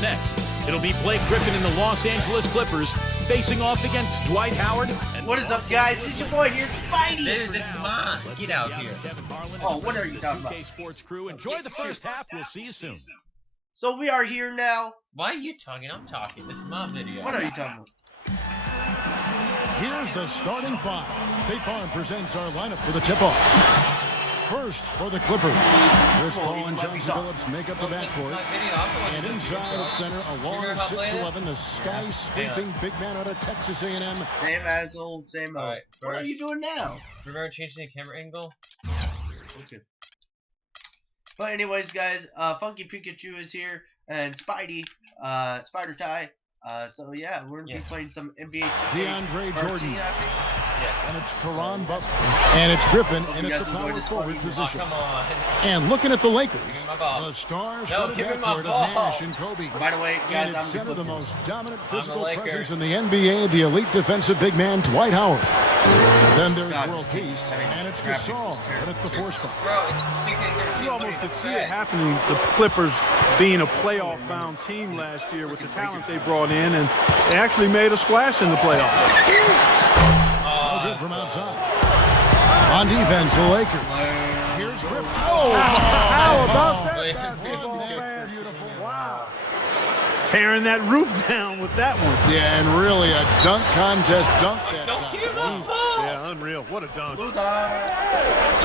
next, it'll be Blake Griffin and the Los Angeles Clippers facing off against Dwight Howard. And what is up, guys? It's your boy here, Spidey. Dude, this is mine. Get out here. Oh, what are you talking about? Sports crew. Enjoy the first half. We'll see you soon. So we are here now. Why are you talking? I'm talking. This is my video. What are you talking about? Here's the starting five. State Farm presents our lineup for the tip-off. First, for the Clippers, Chris Paul and Chauncey Billups make up the backcourt. And inside at center, a long 6'11", the skyscraping big man out of Texas A&M. Same as old, same old. Right, what are you doing now? Remember changing the camera angle? Okay. But anyways, guys, Funky Pikachu is here, and Spidey, SPID3RTY. So yeah, we're gonna be playing some NBA 2K. DeAndre Jordan. Yes. And it's Karan Butler. And it's Griffin in at the power forward position. Come on. And looking at the Lakers, ball. the stars No, studded give me my backcourt of ball. Nash and Kobe. By the way, guys, And I'm it's center the most dominant the physical Lakers. presence in the NBA, the elite defensive big man, Dwight Howard. Then there's God, World this team- Peace, I mean, and it's graphics is Gasol terrible. at the 4 spot. Bro, it's 2K13. You almost could see it happening. The Clippers being a playoff-bound team last year with the talent they brought in, and they actually made a splash in the playoffs. No good from outside. On defense, the Lakers. Here's Griffin. Oh, How about that Wait. basketball, man? beautiful. Wow. Tearing that roof down with that one. Yeah, and really a dunk contest dunk that Don't time. give him a ball. Yeah, unreal. What a dunk. Loser.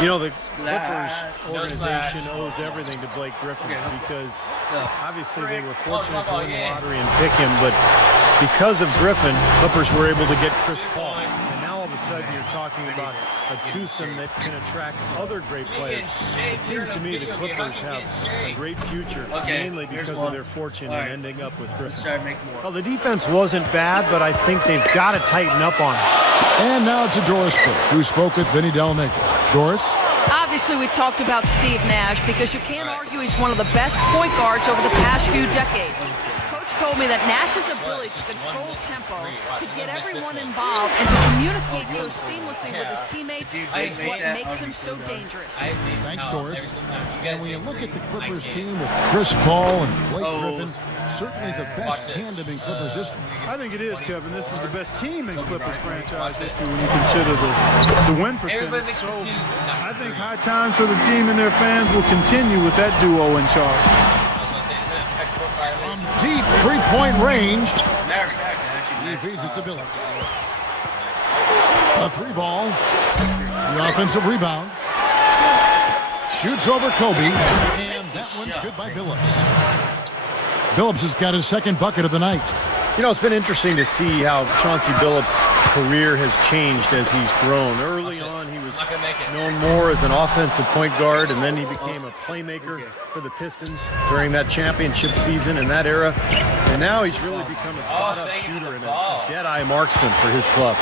You know, the Splash. Clippers organization owes everything to Blake Griffin because obviously they were fortunate to win the lottery and pick him, but because of Griffin, Clippers were able to get Chris Paul. And now all of a sudden you're talking about a twosome that can attract other great players. It seems to me the Clippers have a great future, mainly because of their fortune in ending up with Let's Griffin. try to make more. Well, the defense wasn't bad, but I think they've got to tighten up on it. And now to Doris Burke, who spoke with Vinny Del Negro. Doris? Obviously, we talked about Steve Nash because you can't argue he's one of the best point guards over the past few decades. Coach told me that Nash's ability to control tempo, to get everyone involved, and to communicate so seamlessly with his teammates is what makes him so dangerous. Thanks, Doris. And when you look at the Clippers team with Chris Paul and Blake Griffin, certainly the best tandem in Clippers history. I think it is, Kevin. This is the best team in Clippers franchise history when you consider the win percentage. So I think high times for the team and their fans will continue with that duo in charge. From deep three-point range, Matter of fact, I actually he feeds it to Billups. A 3-ball. The offensive rebound. Shoots over Kobe. And that one's good by Billups. Billups has got his second bucket of the night. You know, it's been interesting to see how Chauncey Billups' career has changed as he's grown. Early on, he was known more as an offensive point guard, and then he became a playmaker for the Pistons during that championship season in that era. And now he's really become a spot-up shooter and a dead-eye marksman for his club.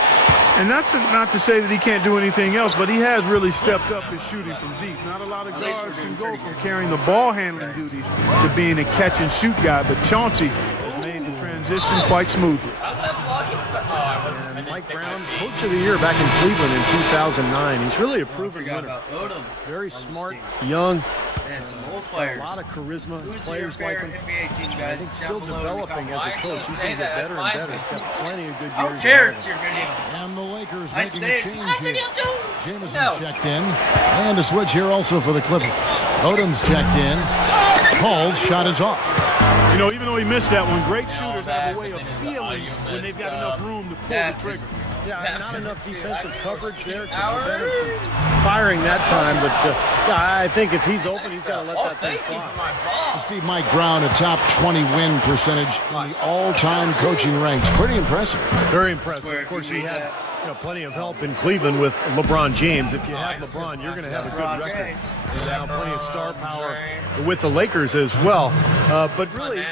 And that's not to say that he can't do anything else, but he has really stepped up his shooting from deep. Not a lot of guards can go from carrying the ball handling duties to being a catch and shoot guy, but Chauncey has made the transition quite smoothly. And Mike Brown, Coach of the Year back in Cleveland in 2009. He's really a proven winner. Very smart, young, and some old a players. lot of charisma. Who's your Players like favorite him. NBA team, I guys? think Down still below in the developing as a comments. coach. He's going to get better and better. He's got plenty of good I years. don't care, ahead of it's him. your video. And the Lakers I making say a it's change my here. video too. Jameson's checked in. And a switch here also for the Clippers. Odom's checked in. Paul's shot is off. You know, even though he missed that one, great shooters have a way of feeling when they've got enough room to pull the trigger. Yeah, not enough defensive coverage there to prevent him from firing that time. But yeah, I think if he's open, he's got to let that thing fly. Steve Mike Brown, a top 20 win percentage in the all-time coaching ranks. Pretty impressive. Very impressive. Of course, he had plenty of help in Cleveland with LeBron James. If you have LeBron, you're going to have a good record. And now plenty of star power with the Lakers as well. But really,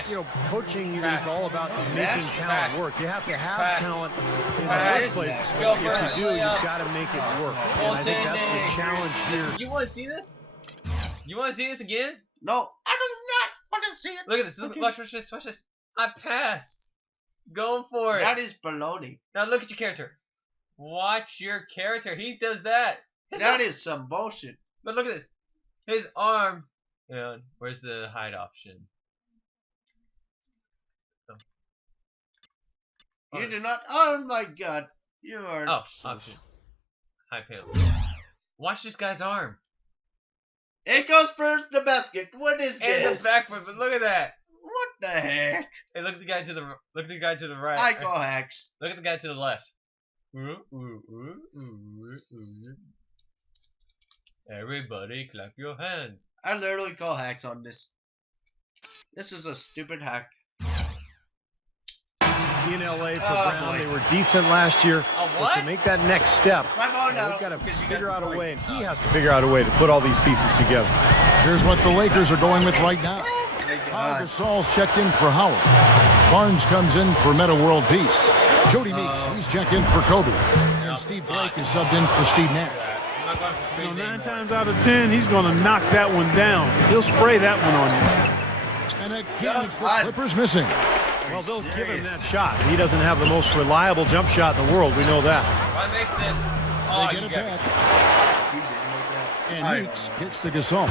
coaching is all about making talent work. You have to have talent in the first place. But if you do, you've got to make it work. And I think that's the challenge here. You want to see this? You want to see this again? No, I do not fucking see it. Look at this. Watch this. Watch this. I passed. Going for it. That is baloney. Now look at your character. Watch your character. He does that. That is some bullshit. But look at this. His arm. Where's the hide option? You do not. Oh my God. You are. Oh, high pale. Watch this guy's arm. It goes first the basket. What is And this? the backflip, but look at that. What the heck? Hey, look at the guy to the right. I go hacks. Look at the guy to the left. Everybody clap your hands. I literally call hacks on this. This is a stupid hack. In LA for Oh, Brown, boy. they were decent last year. Oh, But to what? make that next step, My ball now. we've got to because you figure got out the a point. way, and he has to figure out a way to put all these pieces together. Here's what the Lakers are going with right now. Oh my Pau God. Gasol's checked in for Howard. Barnes comes in for Meta World Peace. Jody Meeks, he's checked in for Kobe. And Steve Blake is subbed in for Steve Nash. I'm not going for You know, 3 9 times out of 10, he's going to knock that one down. He'll spray that one on you. And again, it's the Clippers missing. Well, they'll give him that shot. He doesn't have the most reliable jump shot in the world. We know that. Why makes this? Oh, They get you it got back. Keeps it like that. And I Meeks know. kicks to Gasol.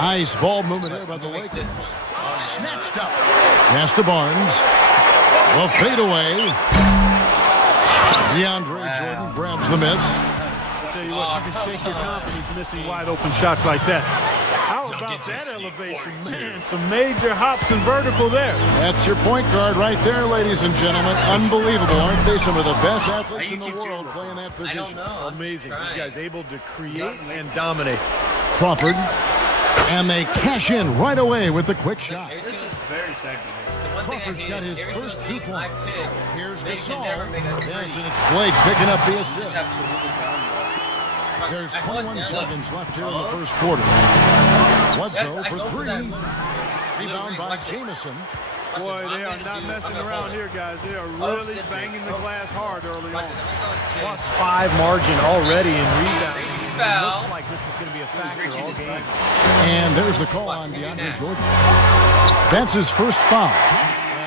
Nice ball movement there by the Make Lakers. this. Snatched up. Pass to Barnes. The fadeaway. DeAndre Jordan grabs the miss. I'll tell you what, you can shake your confidence missing wide open shots like that. How about that elevation, man? Some major hops and vertical there. That's your point guard right there, ladies and gentlemen. Unbelievable, aren't they? Some of the best athletes in the world playing that I don't position. know. Amazing. This Trying. guy's able to create and dominate. Crawford. And they cash in right away with the quick shot. This is very sad, guys. The one thing I Crawford's hate got is his every first single 2 team I points. pick, Here's they can never make a Gasol. three. Yes, and it's Blake picking up the Just assist. absolutely down. There's I hold 21 down. seconds left here in the first quarter. Bledsoe I for go for 3. that move. Rebound by Watch it. Jamison. Boy, they are not messing around here, guys. They are really sit there. banging the glass hard early Watch on. this. I'm going to Plus 5 margin already in rebounding. Foul. Looks like this is going to be a factor reaching all his game. back. And there's the call Watch on me do DeAndre that. Jordan. That's his first foul.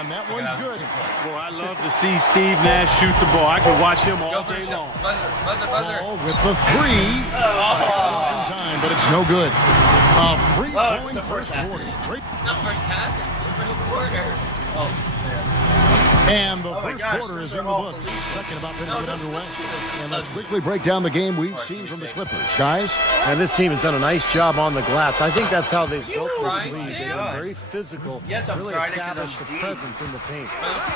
And that one's good. Boy, I love to see Steve Nash shoot the ball. I could watch him all Go for day the long. shot. Buzzer. Ball with the 3. In time, but it's no good. A free Oh, it's flowing the first half. quarter. Great. It's not first half. It's the first quarter. Oh, And the Oh my first gosh, quarter those is are in the all books. the leads. Second about ready to get underway. And let's quickly break down the game we've seen from the Clippers. Guys, And this team has done a nice job on the glass. I think that's how they've built this crying, league. Sam? They've been very physical, Yes, I'm really crying 'cause established I'm a deep. presence in the paint.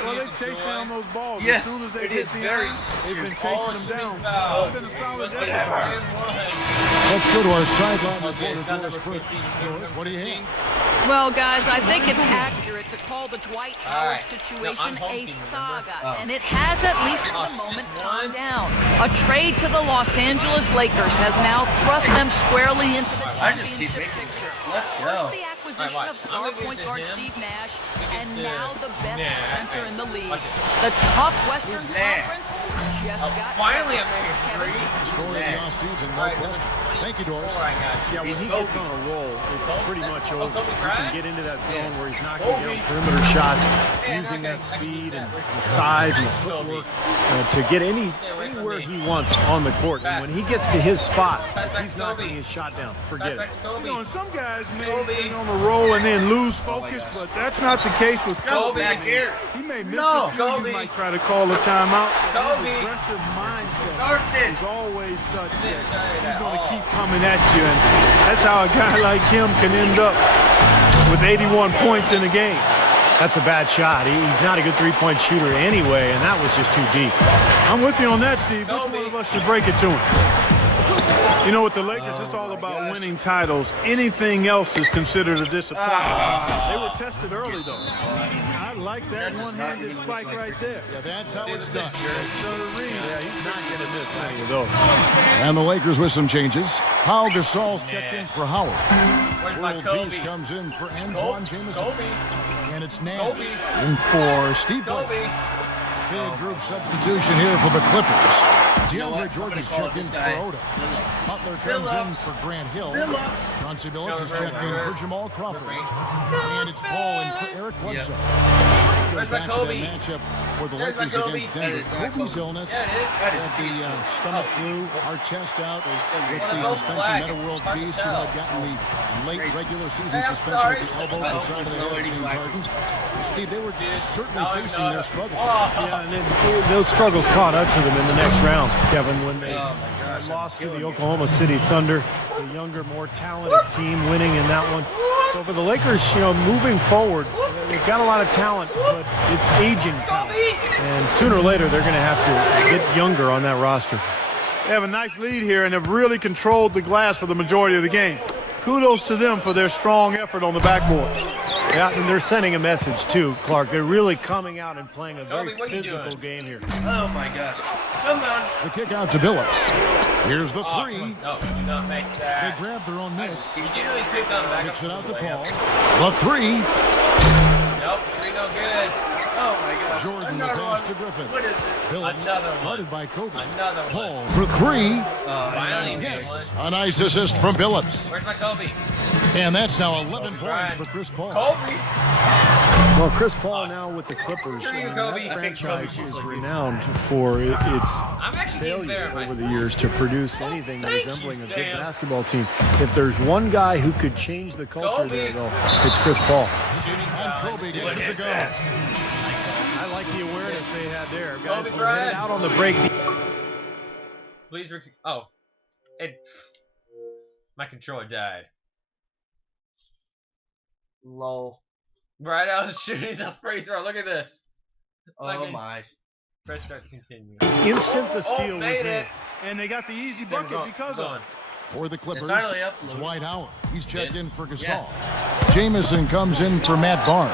Well, they chase down those balls. Yes, As soon as they it hit is the very end, they've been cheers. chasing them down. It's been a solid effort. let's go to our sideline reporter, Doris Burke. Doris, what do you have? Well, guys, I think it's accurate to call the Dwight Howard Alright. situation No, I'm home a team, saga, Oh. and it has, at least for Oh, the moment, just calmed one? down. A trade to the Los Angeles Lakers has now thrust them squarely into the I just keep championship making picture. it. Let's go. First, the acquisition Alright, of watch. I'm star gonna give point it to guard him. Steve Nash, Give it and to now the best Nash. center in the league. Watch it. The tough Western Who's Nash? Conference just got Finally, I'm tougher. making Kevin? three. Story of the offseason, no Alright, question. Thank you, Doris. I got you. Yeah, when He's he gets Kobe. on a roll, it's Kobe? pretty That's- much oh, over. Kobe He Bryant? can get into that zone where he's knocking Kobe. down perimeter shots, Hey, using I that can speed use and that. the size and the footwork to get anywhere he wants on the court. And when he gets to his spot, Pass if back he's to knocking Kobe. his shot down, forget it. You know, and some guys may Kobe. get on a roll and then lose focus, gosh. but that's not the case with Go Kobe. back here. He may miss No. a few. Kobe. You might try to call a timeout, but Kobe. his aggressive mindset Darkness. is always such that he's that. going to keep coming at you, and that's how a guy like him can end up with 81 points in a game. That's a bad shot. He's not a good three-point shooter anyway, and that was just too deep. I'm with you on that, Steve. Which one of us should break it to him? You know, with the Lakers, it's all about winning titles. Anything else is considered a disappointment. They were tested early, though. I like that one-handed spike right there. Yeah, that's how it's done. Yeah, he's not going to miss many of those. And the Lakers with some changes. Pau Gasol's checked in for Howard. Where's my World Kobe? Peace comes in for Antoine Jamison. Kobe. And it's Nash Kobe. in for Steve Blake. Kobe. Big group substitution here for the Clippers. You know what? DeAndre I'm Jordan's gonna call checked in this for guy Oda. Phillips. Butler comes in Phillips. for Grant Hill. Phillips. Chauncey Billups is Go, checked in reverse. for Jamal Crawford. And it's Paul in for Eric Bledsoe. go Where's my back to Kobe? that matchup for the Where's my Lakers Kobe? against Denver. That is Kobe's illness Yeah, it is. That is had the peaceful. stomach Oh. flu, our chest out He's still with great. Well, the they're both suspension black. meta world It's hard to peace. He tell. had gotten the late Racist. regular season Hey, I'm suspension sorry. with the elbow Oh, to the side of there's the no head, any James black. Harden. Steve, they were Dude, certainly now I facing know their that. struggle. Oh. Yeah, and then those struggles caught up to them in the next round, Kevin, when they Oh my gosh. lost to I'm the killing Oklahoma City Thunder, the younger, more talented team winning in that one. So for the Lakers, moving forward, they've got a lot of talent, but it's aging talent. And sooner or later, they're going to have to get younger on that roster. They have a nice lead here and have really controlled the glass for the majority of the game. Kudos to them for their strong effort on the backboard. Yeah, and they're sending a message too, Clark. They're really coming out and playing a very Kobe, what are you physical doing? game here. Oh my gosh. Come on. The kick out to Billups. Here's the Oh, three. come on. No, do not make They that. grabbed their own miss. You didn't really kick on back. Kicks it out to Way Paul. up. The three. Nope, three no good. Oh my gosh. Jordan the Another pass one. to Griffin. What is this? Billups Another one. guarded by Kobe. Another one. Paul for three. Finally, Yes, one. a nice assist from Billups. Where's my Kobe? And that's now 11 Kobe points Bryant. for Chris Paul. Kobe. Well, Chris Paul now with the Clippers. Here you and go, that Kobe. I think franchise Kobe is was renowned for its I'm actually getting failure there. over the years to produce anything Thank resembling you, a good Sam. basketball team. If there's one guy who could change the culture Kobe. there, though, it's Chris Paul. Shooting And foul. Kobe gets What it to is go. this? I like the awareness they had there. Guys Kobe were headed Bryant. out on the break. Please oh. My controller died. Lol. Right, I was shooting the free throw. Look at this. Oh my. Press start to continue. Instant the steal was made made. it. And they got the easy bucket because of it. For the Clippers, finally it's uploaded. Dwight Howard. He's checked in for Gasol. Yeah. Jamison comes in for Matt Barnes.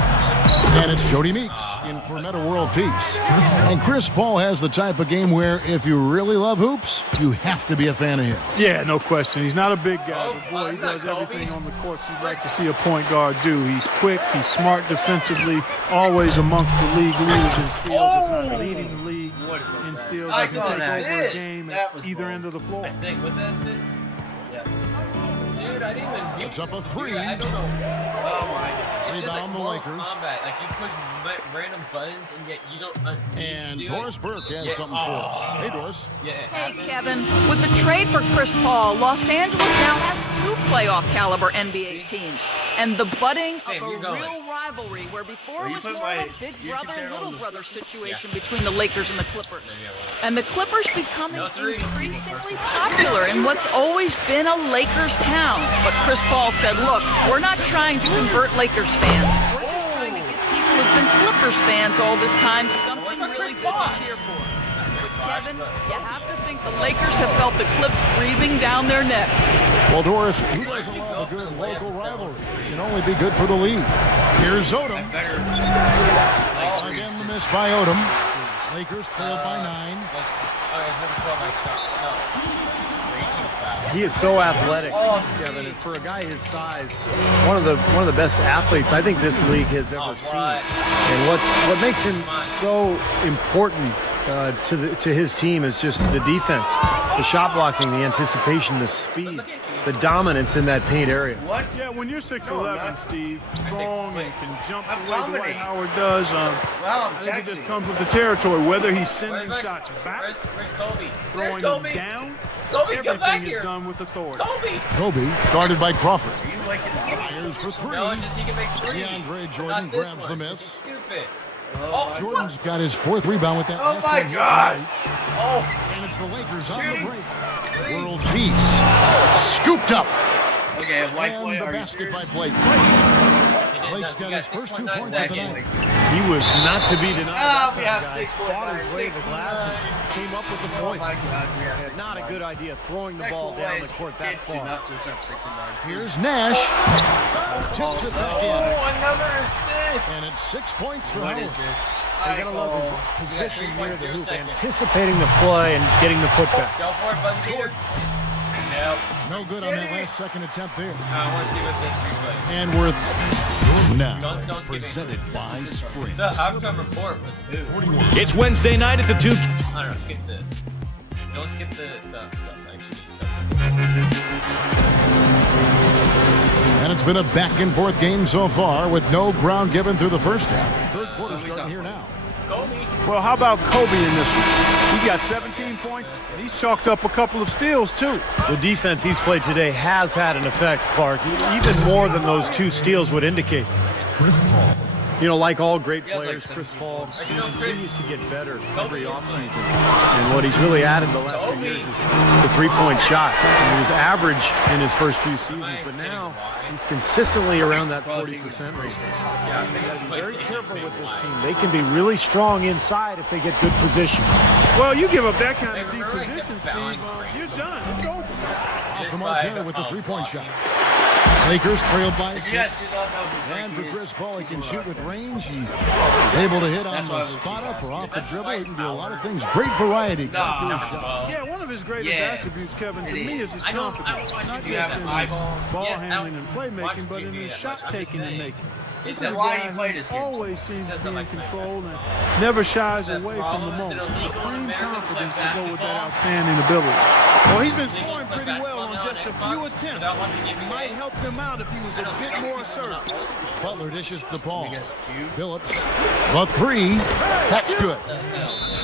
And it's Jody Meeks in for Meta World Peace. And Chris Paul has the type of game where if you really love hoops, you have to be a fan of his. Yeah, no question. He's not a big guy, but boy, he is that does Kobe? everything on the court you'd like to see a point guard do. He's quick, he's smart defensively, always amongst the league leaders in steals, if not leading the league What was in that? steals. I That saw can that. take over a This. game That at was either wrong. end of the floor. I think, was this? Yeah. Dude, I didn't even It's up a three. I don't know. Oh my gosh. It's just Rebound like the Mortal Lakers. Kombat. Like you push random buttons and yet you don't. And you Doris do it. Burke has Yeah. something for us. Hey, Doris. Yeah, it Hey, happens. Kevin, with the trade for Chris Paul, Los Angeles now has 2 playoff caliber NBA teams. And the budding Sam, of a you're going. real rivalry where before Are it you was putting more of my a big YouTube brother, channel little on the brother screen? situation between the Lakers and the Clippers. Yeah, whatever. And the Clippers becoming No three. increasingly popular in what's always been a Lakers town. But Chris Paul said, look, we're not trying to convert Lakers fans. We're just trying to give people who've been Clippers fans all this time something really good to cheer for. Kevin, you have to think the Lakers have felt the Clips breathing down their necks. Well, Doris, who doesn't love a good local rivalry? It can only be good for the league. Here's Odom. Better. Again, the miss by Odom. Lakers trailed by 9. He is so athletic, Kevin, and for a guy his size, one of the best athletes I think this league has ever seen. And what makes him so important to his team is just the defense, the shot blocking, the anticipation, the speed, the dominance in that paint area. What? Yeah, when you're 6'11", Steve, strong and can jump the way Dwight dominating. Howard does, Well, I'm I think it just texting. comes with the territory, whether he's sending shots back, Where's Kobe? throwing Where's them Kobe? down, Kobe, come back everything is here. done with authority. Kobe. Kobe, guarded by Crawford. Are you liking it? Here's for 3. No, it's just he can make three. DeAndre Jordan Not this grabs one. the This is miss. Stupid. Oh, my Jordan's got his 4th rebound with that Oh last my one here God. tonight. Oh, And it's the Lakers on Shooting. the break. World peace. Scooped up. Okay, white boy, And the are you basket by serious? Blake. he Blake's got his first 2 points of the night. He was not to be denied. Ah, that we time, have guys. 6.9, Fought his way to the glass and came up with the Oh points. my God, we have Yeah, not a 6'9". good idea throwing the Sexual ball down the ways, court that kids do far. not switch up 6 and 9. Here's Nash. Tips it back in. Oh, another assist. And it's 6 points for What Howard. is this? They gotta love his Oh, position near the 3.0 hoop, seconds. anticipating the play and getting the putback. Go for it, buzzer beater. Nope. No good on that last second attempt there. I want to see what this replay. And worth now Don't skip it. Presented by Sprint. The halftime report with who? It's Wednesday night at the 2. I don't know, skip this. Don't skip the stuff, actually. And it's been a back and forth game so far with no ground given through the first half. 13 third quarter starting here now. Well, how about Kobe in this one? He's got 17 points, and he's chalked up a couple of steals, too. The defense he's played today has had an effect, Clark, even more than those 2 steals would indicate. You know, like all great players, Chris Paul continues to get better every offseason. And what he's really added the last few years is the three-point shot. He was average in his first few seasons, but now he's consistently around that 40% range. Yeah, they got to be very careful with this team. They can be really strong inside if they get good position. Well, you give up that kind of deep position, Steve, you're done. It's over. Off the mark here with the three-point shot. Lakers trailed by 6. And for Chris Paul, he can shoot with range. He is able to hit on the spot up or off the dribble. He can do a lot of things. Great variety. Yeah, one of his greatest attributes, Kevin, to me is his confidence. Not just in his ball handling and playmaking, but in his shot taking and making. This is a guy who always seems to be in control and never shies away from the moment. Supreme confidence to go with that outstanding ability. Well, he's been scoring pretty well on just a few attempts. It might help him out if he was a bit more assertive. Butler dishes the ball. Phillips, the 3. That's good.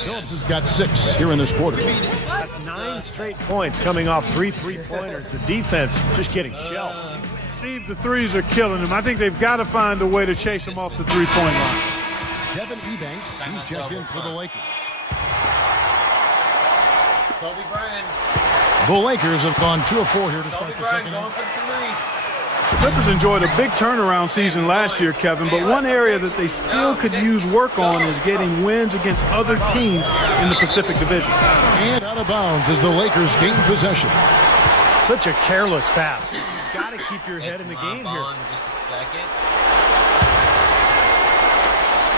Phillips has got 6 here in this quarter. That's 9 straight points coming off 3 three-pointers. The defense just getting shelled. Steve, the threes are killing him. I think they've got to find a way to chase him off the three-point line. Devin Ebanks, he's checked in for the Lakers. Kobe Bryant. The Lakers have gone 2 of 4 here to start the second half. The Clippers enjoyed a big turnaround season last year, Kevin, but one area that they still could use work on is getting wins against other teams in the Pacific Division. And out of bounds as the Lakers gain possession. Such a careless pass. You've got to keep your head in the game here.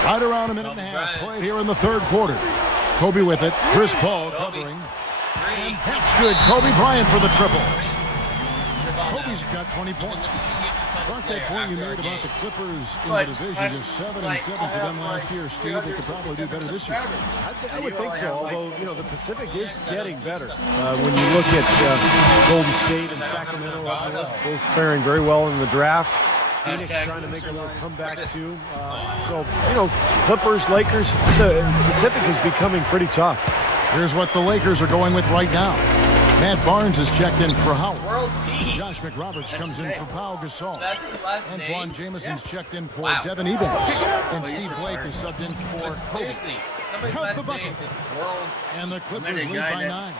Right around a minute and a half played here in the third quarter. Kobe with it. Chris Paul covering. And that's good. Kobe Bryant for the triple. Kobe's got 20 points. Thought that point you made about the Clippers in the division, just 7-7 for them last year. Steve, they could probably do better this year. I would think so, although, you know, the Pacific is getting better. When you look at Golden State and Sacramento up north, both faring very well in the draft. Phoenix trying to make a little comeback too. So, you know, Clippers, Lakers, the Pacific is becoming pretty tough. Here's what the Lakers are going with right now. Matt Barnes is checked in for Howard. World peace. Josh McRoberts comes in for Pau Gasol. That's his last Antoine name. Jameson's checked in for Devin Ebanks. And Steve Blake is subbed in for Kobe. Seriously, somebody's Count last the bucket. name is World. And the Clippers lead by 9.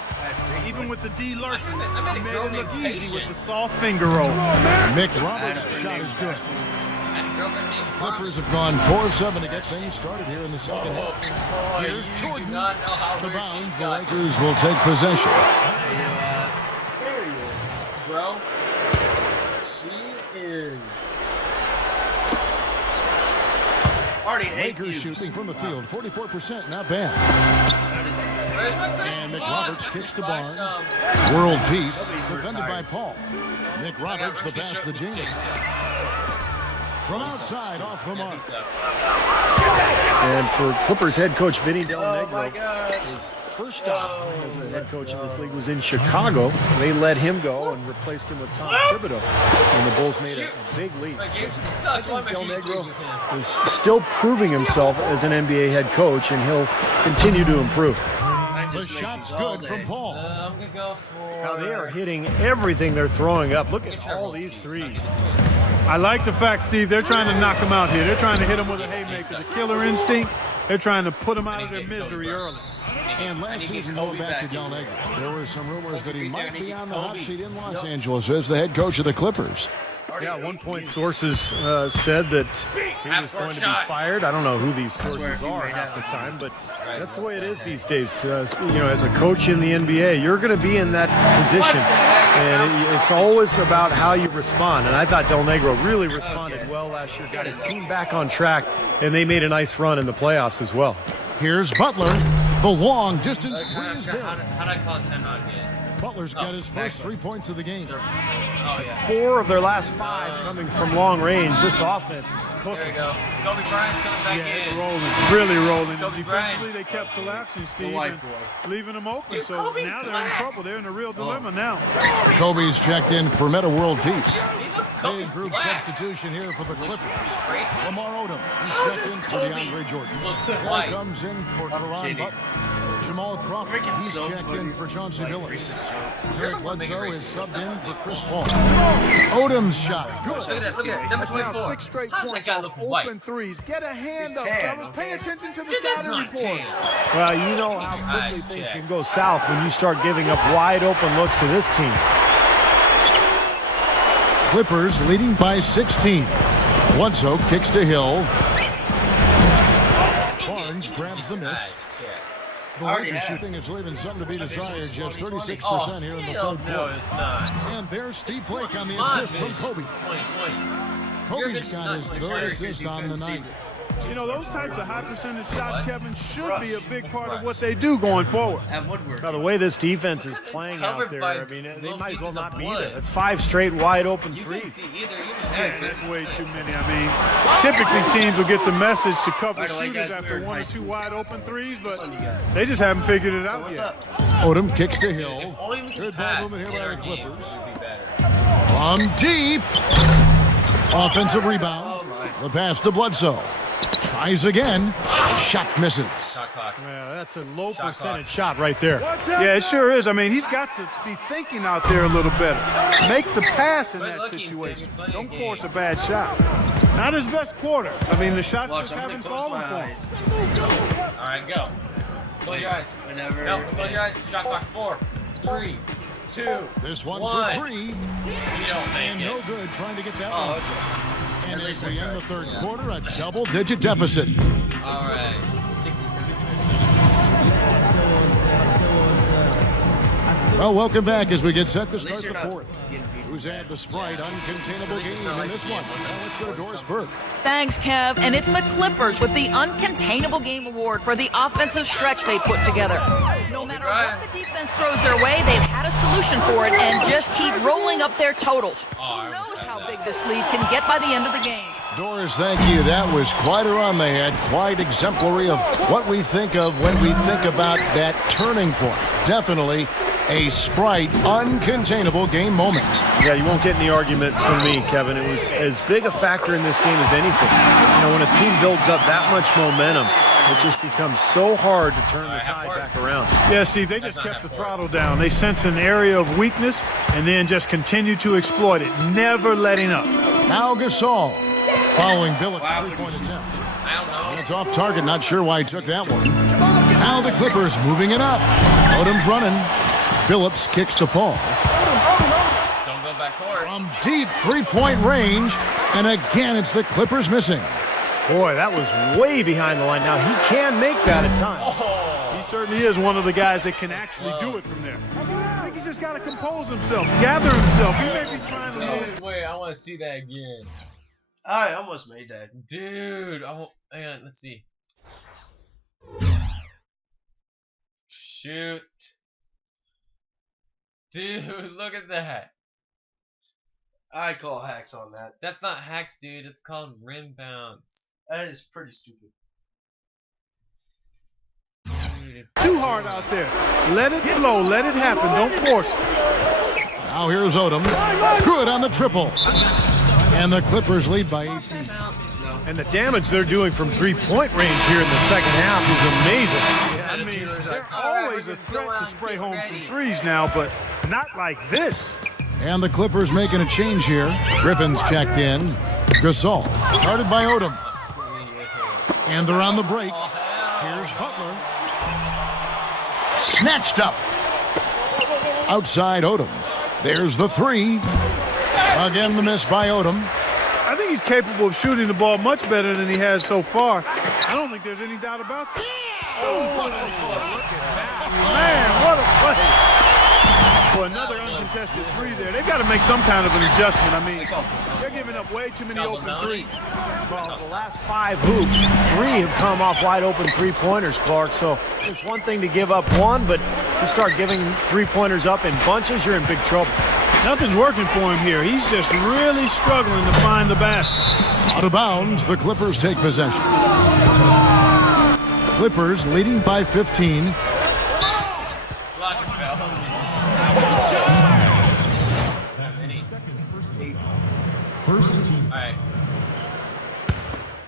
Even with the D lurking, I he mean, made girl it look named easy with the Patience. soft finger roll. McRoberts' shot is good. Clippers have gone 4 of 7 to get things started here in the second half. Here's Jordan. The bounds. The Lakers will take possession. Bro, she is. Already 8 Lakers views. shooting from the field, 44%, not bad. Where's my Christian And Paul? McRoberts kicks to Barnes. World peace, defended by Paul. McRoberts the pass to Jameson. From outside, off the mark. And for Clippers head coach Vinny Del Oh my Negro, God. his first stop as a head coach in this league was in Chicago. They let him go and replaced him with Tom Thibodeau. And the Bulls made a big lead. My Jameson I sucks. Why am think I Del shooting Negro threes with him? is still proving himself as an NBA head coach, and he'll continue to improve. The shot's good from Paul. I'm gonna go for. Now they are hitting everything they're throwing up. Look at all these threes. I like the fact, Steve, they're trying to knock him out here. They're trying to hit him with a haymaker. The killer instinct, they're trying to put him out of their misery early. And last season, going back to Del Negro, there were some rumors that he might be on the hot seat in Los Angeles as the head coach of the Clippers. Yeah, at one point sources said that he was going to be fired. I don't know who these sources are half the time, but that's the way it is these days. You know, as a coach in the NBA, you're going to be in that position, and it's always about how you respond. And I thought Del Negro really responded well last year, got his team back on track, and they made a nice run in the playoffs as well. Here's Butler. The long distance three is good. How'd I call 10 not good? Butler's got his first 3 points of the game. 4 of their last 5 coming from long range. This offense is There cooking. we go. Kobe Bryant's coming back It's in. rolling, really rolling. Kobe Defensively, Bryant. they kept collapsing, Steve, white and boy. leaving them open. Dude, So Kobe's now they're in black. trouble. They're in a real dilemma now. Kobe's checked in for Meta World Peace. Kobe's Big group black. substitution here for the Clippers. Racist. Lamar Odom, he's How checked does in for Kobe DeAndre Jordan. look Hill white? comes in for Deron kidding. Butler. Jamal Crawford, Freaking he's so checked funny, in for Chauncey like, Billups. racist jokes. Eric the one making Bledsoe is racist subbed in jokes. for Chris Paul. Odom's shot, good. Look at that. Look at that. Number That's now 24. 6 straight How's that points guy off look open white? threes. Get a hand up, tan, fellas. Pay okay? attention to the Dude, that's scouting not report. tan. Well, you know how quickly Eyes things check. can go south when you start giving up wide open looks to this team. Clippers leading by 16. Bledsoe kicks to Hill. Barnes grabs the miss. Eyes check. The Already Lakers have. shooting is leaving something to be desired, just 36% Oh, here in the hell third no, quarter. it's not. And there's Steve Blake on the Come on, assist from man. Kobe. 20. Kobe's got his third assist on the night. You know, those types of high percentage shots, Kevin, should be a big part of what they do going forward. At Woodward. Now, the way this defense is It's playing covered out there, by I mean, they little might as well pieces of not beat blood. it. It's 5 straight wide open You couldn't threes. see either. You just Yeah, had that's way too many. I mean, typically teams will get the message to cover By the way, shooters guys, after we're in 1 or high 2 school. wide open threes, but Son, you guys. they just haven't figured it out What's yet. up? Odom kicks to Hill. Only we could Good ball pass movement here in by our the games Clippers. would be better. From deep. Offensive rebound. Oh my. The pass to Bledsoe. Tries again. Shot misses. Shot clock. Yeah, that's a low Shot percentage clock. shot right there. Yeah, it sure is. I mean, he's got to be thinking out there a little better. Make the pass in Good that looking, situation. Sammy. Plenty Don't of force a game. bad shot. Not his best quarter. I mean, the shots Watch, just I'm haven't gonna close fallen my for him. eyes. All right, go. Close your eyes. Whenever. No, close your eyes. Shot clock. 4, 3, 2. This one One. for 3. You don't And make no it. good trying to get that Oh, one. okay. And At as least I we end tried. the third quarter, a double-digit deficit. All right. 67. Well, welcome back as we get set to At start least the you're not fourth. getting beat. Who's had the Sprite uncontainable game in this one? Well, let's go to Doris Burke. Thanks, Kev. And it's the Clippers with the Uncontainable Game Award for the offensive stretch they put together. No matter what the defense throws their way, they've had a solution for it and just keep rolling up their totals. Who knows how big this lead can get by the end of the game? Doris, thank you. That was quite a run they had, quite exemplary of what we think of when we think about that turning point. Definitely a Sprite uncontainable game moment. Yeah, you won't get any argument from me, Kevin. It was as big a factor in this game as anything. You know, when a team builds up that much momentum, it just becomes so hard to turn the tide back around. Yeah, Steve, they just kept the throttle down. They sense an area of weakness and then just continue to exploit it, never letting up. Now Gasol following Billups' three-point attempt. I don't know. It's off target, not sure why he took that one. Now the Clippers moving it up. Odom's running. Billups kicks to Paul. Don't go back court. From deep three-point range, and again it's the Clippers missing. Boy, that was way behind the line. Now, he can make that at times. He certainly is one of the guys that can actually do it from there. I think he's just got to compose himself, gather himself. He may be trying to move. Dude, wait, I want to see that again. I almost made that. Dude, I won't. Hang on, let's see. Shoot. Dude, look at that. I call hacks on that. That's not hacks, dude. It's called rim bounds. That is pretty stupid. Dude, Too hard out there. Let it flow. Let it happen. Don't force it. Now here's Odom. Good on the triple. And the Clippers lead by 18. And the damage they're doing from three-point range here in the second half is amazing. I mean, they're always a threat to spray home some threes now, but not like this. And the Clippers making a change here. Griffin's checked in. Gasol guarded by Odom. And they're on the break. Here's Butler. Snatched up. Outside Odom. There's the three. Again, the miss by Odom. I think he's capable of shooting the ball much better than he has so far. I don't think there's any doubt about that. Oh, what a shot. Man, what a play. For another uncontested three there. They've got to make some kind of an adjustment. I mean, they're giving up way too many open threes. Well, the last 5 hoops, 3 have come off wide open three-pointers, Clark. So it's one thing to give up one, but you start giving three-pointers up in bunches, you're in big trouble. Nothing's working for him here. He's just really struggling to find the basket. Out of bounds, the Clippers take possession. Clippers leading by 15. First team. All right.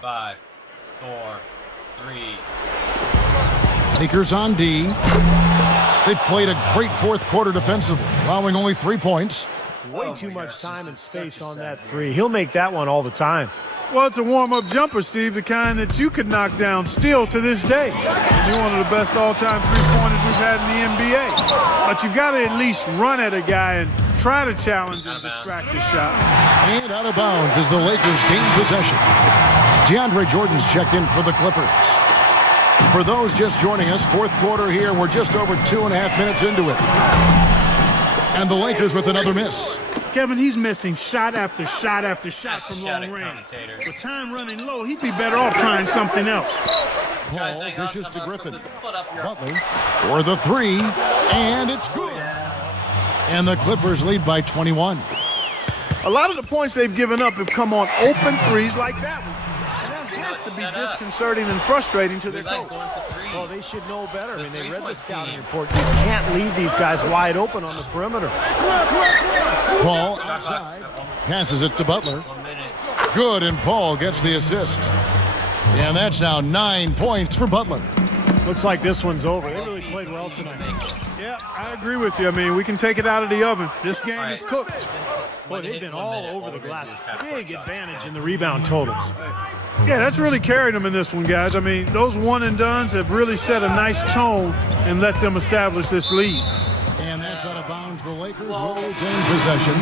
5, 4, 3. Lakers on D. They played a great fourth quarter defensively, allowing only 3 points. Way too much time and space on that three. He'll make that one all the time. Well, it's a warm-up jumper, Steve, the kind that you could knock down still to this day. He's one of the best all-time three-pointers we've had in the NBA. But you've got to at least run at a guy and try to challenge and distract his shot. And out of bounds as the Lakers gain possession. DeAndre Jordan's checked in for the Clippers. For those just joining us, fourth quarter here. We're just over 2.5 minutes into it. And the Lakers with another miss. Kevin, he's missing shot after shot after shot from long range. With time running low, he'd be better off trying something else. Paul dishes to Griffin. Butler for the three, and it's good. And the Clippers lead by 21. A lot of the points they've given up have come on open threes like that one. And that has to be disconcerting and frustrating to their coach. Well, they should know better. I mean, they read the scouting report. You can't leave these guys wide open on the perimeter. Paul outside, passes it to Butler. Good, and Paul gets the assist. And that's now 9 points for Butler. Looks like this one's over. They really played well tonight. Yeah, I agree with you. I mean, we can take it out of the oven. This game is cooked. Boy, they've been all over the glass. Big advantage in the rebound totals. Yeah, that's really carried them in this one, guys. I mean, those one-and-dones have really set a nice tone and let them establish this lead. And that's out of bounds. The Lakers holds in possession.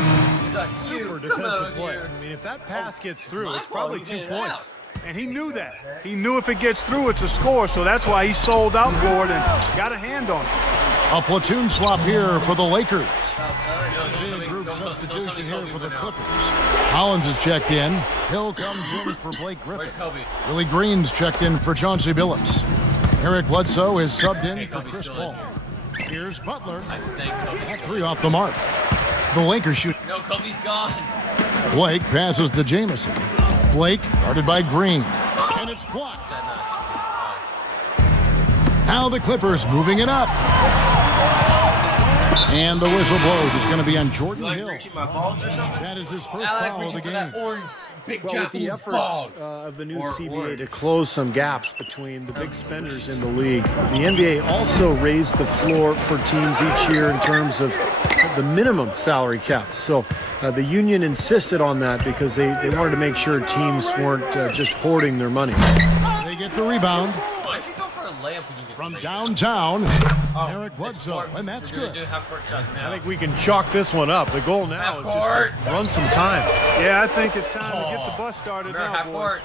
Super defensive play. I mean, if that pass gets through, it's probably 2 points. And he knew that. He knew if it gets through, it's a score, so that's why he sold out for it and got a hand on it. A platoon swap here for the Lakers. Big group substitution here for the Clippers. Hollins is checked in. Hill comes in for Blake Griffin. Willie Green's checked in for Chauncey Billups. Eric Bledsoe is subbed in for Chris Paul. Here's Butler. That three off the mark. The Lakers shoot. No, Kobe's gone. Blake passes to Jamison. Blake guarded by Green. And it's blocked. Now the Clippers moving it up. And the whistle blows. It's going to be on Jordan Hill. That is his first foul of the game. Well, with the effort of the new CBA to close some gaps between the big spenders in the league, the NBA also raised the floor for teams each year in terms of the minimum salary cap. So the union insisted on that because they wanted to make sure teams weren't just hoarding their money. They get the rebound. Why'd you go for a layup when you get From downtown, Eric Bledsoe, and that's good. I think we can chalk this one up. The goal now is just to run some time. Yeah, I think it's time to get the bus started now, boys.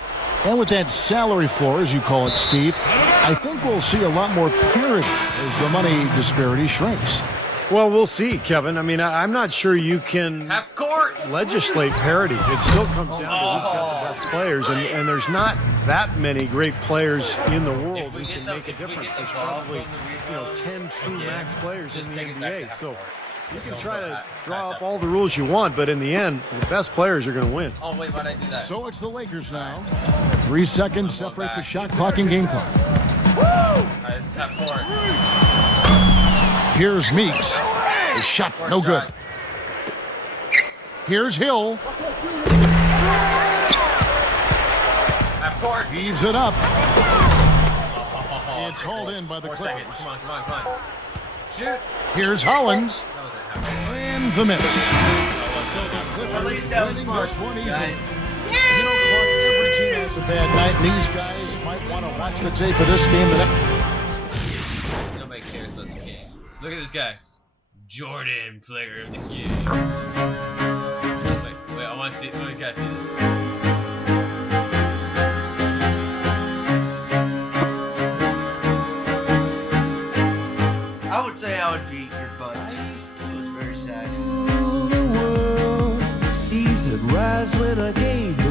And with that salary floor, as you call it, Steve, I think we'll see a lot more parity as the money disparity shrinks. Well, we'll see, Kevin. I mean, I'm not sure you can legislate parity. It still comes down to who's got the best players, and there's not that many great players in the world who can make a difference. There's probably 10 true max players in the NBA. So you can try to draw up all the rules you want, but in the end, the best players are going to win. Oh, wait, why'd I do that? So it's the Lakers now. 3 seconds separate the shot clock and game clock. This is half court. Here's Meeks. His shot no good. Here's Hill. Half court. Heaves it up. It's hauled in by the Clippers. Come on. Shoot. Here's Hollins. And the miss. At least that was smart, guys. You know, Clark, every team has a bad night, and these guys might want to watch the tape of this game. Nobody cares about the game. Look at this guy. Jordan, player of the game. Wait, I want to see. Let me guys see this. I would say I would beat your butt. It was very sad. The world sees it rise when I gave